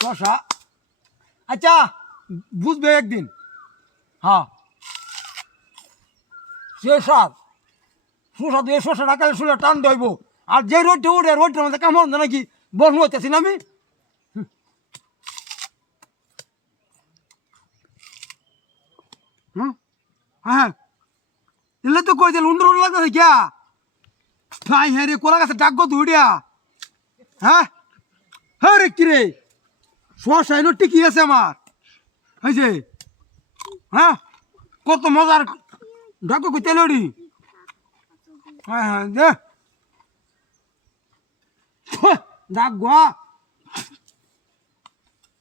শশা। আচ্ছা বুঝবে একদিন। হ্যাঁ সে সুস্বাদু এই শশা রাখালে শুলে টান দইব আর যে রোডটা উঠে রোডটার মধ্যে কেমন নাকি? বর্ণ হইতেছি না আমি? হ্যাঁ এলে তো কই দিল উন্ডর লাগতেছে কিয়া হ্যাঁ রে, কোলা গাছে ডাকবো ধুড়িয়া হ্যাঁ? হ্যাঁ কিরে? শশা এনো টিকি আছে আমার। এই যে হ্যাঁ? কত মজার ডাকবো কই তেলড়ি হ্যাঁ হ্যাঁ দে। ডাক গোয়া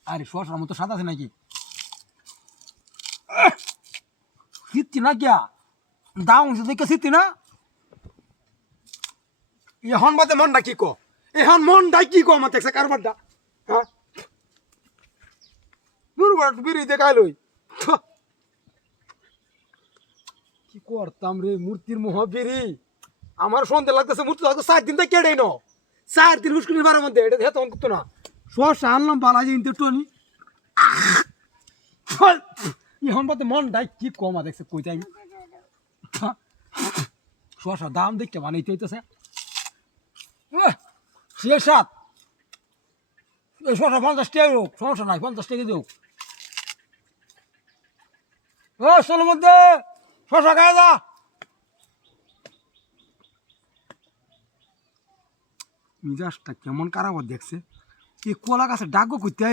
আরে, শশার মতো সাদা আছে নাকি? শীতছি না কিয়া দাম দেখে শীতছি না। এখন বাদে মনটা কি কো? এখন মনটা কি কো আমার দেখছে কারবারটা? হ্যাঁ? দুর্বার বিড়ি দেখাই লই। কি করতাম রে, মূর্তির মোহ বিড়ি? আমার সন্দেহ লাগতেছে, মূর্তি লাগতো চার দিন তো কেড়ে ন চার দিন মুশকিল বারের মধ্যে, এটা তখন করতো না। শসা আনলাম, বালাজি ইনতে টনি। এখন বাদে মনটাই কি কমা দেখছে কইতে আমি শসা দাম দেখতে বানাইতে হইতেছে। সে সাত এই শসা পঞ্চাশ টাকা হোক, সমস্যা নাই, পঞ্চাশ টাকা দিও। ও সোলোর মধ্যে শসা খায় যা মিজাজটা কেমন কারাবার দেখছে। কি কলা গাছে ডাকবো করতে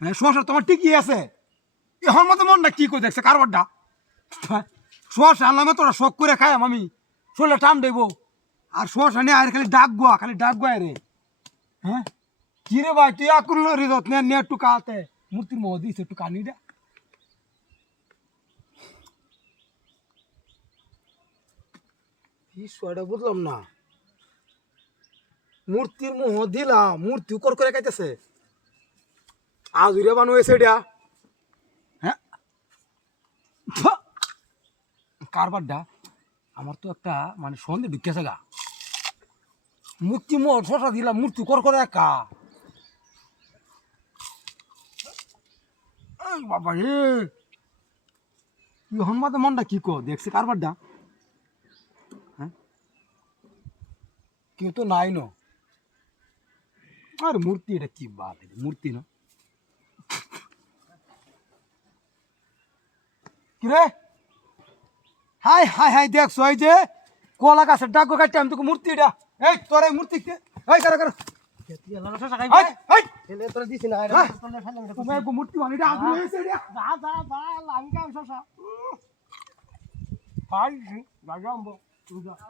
হ্যাঁ শসা তোমার ঠিকই আছে। এখন মতো মন মনটা কি করে দেখছে, কারবারটা? শসা আনলামে তোরা শখ করে খাই আমি। শরীরে টান দেব। আর নিয়ে আর খালি ডাক গোয়া খালি ডাক গোয়া রে। হ্যাঁ? কি রে ভাই তুই আকুল রিজত নে নে একটু কাতে মূর্তির মোহ দিস একটু কানি দে। বিষয়টা বুঝলাম না। মূর্তির মোহ দিলাম মূর্তি কর করে খাইতেছে। আজুরে বানু এসে এটা। হ্যাঁ? কারবারটা আমার তো একটা মানে সন্ধে ঢুকেছে গা। মূর্তি মোহ শশা দিলাম, মূর্তি কর করে একা। বাবা রে। ইহন মাতে মনটা কি কো দেখছে কারবারটা? হ্যাঁ? কেউ তো নাই আর মূর্তি, এটা কি এটা মূর্তি না? কিরে হাই হাই হাই, দেখছ, এই যে কলা গাছের ডাক কাটতে আমি তোকে মূর্তি, এটা এই তোর এই মূর্তি কে? এই কারা কারা। হ্যাঁ? মূর্তি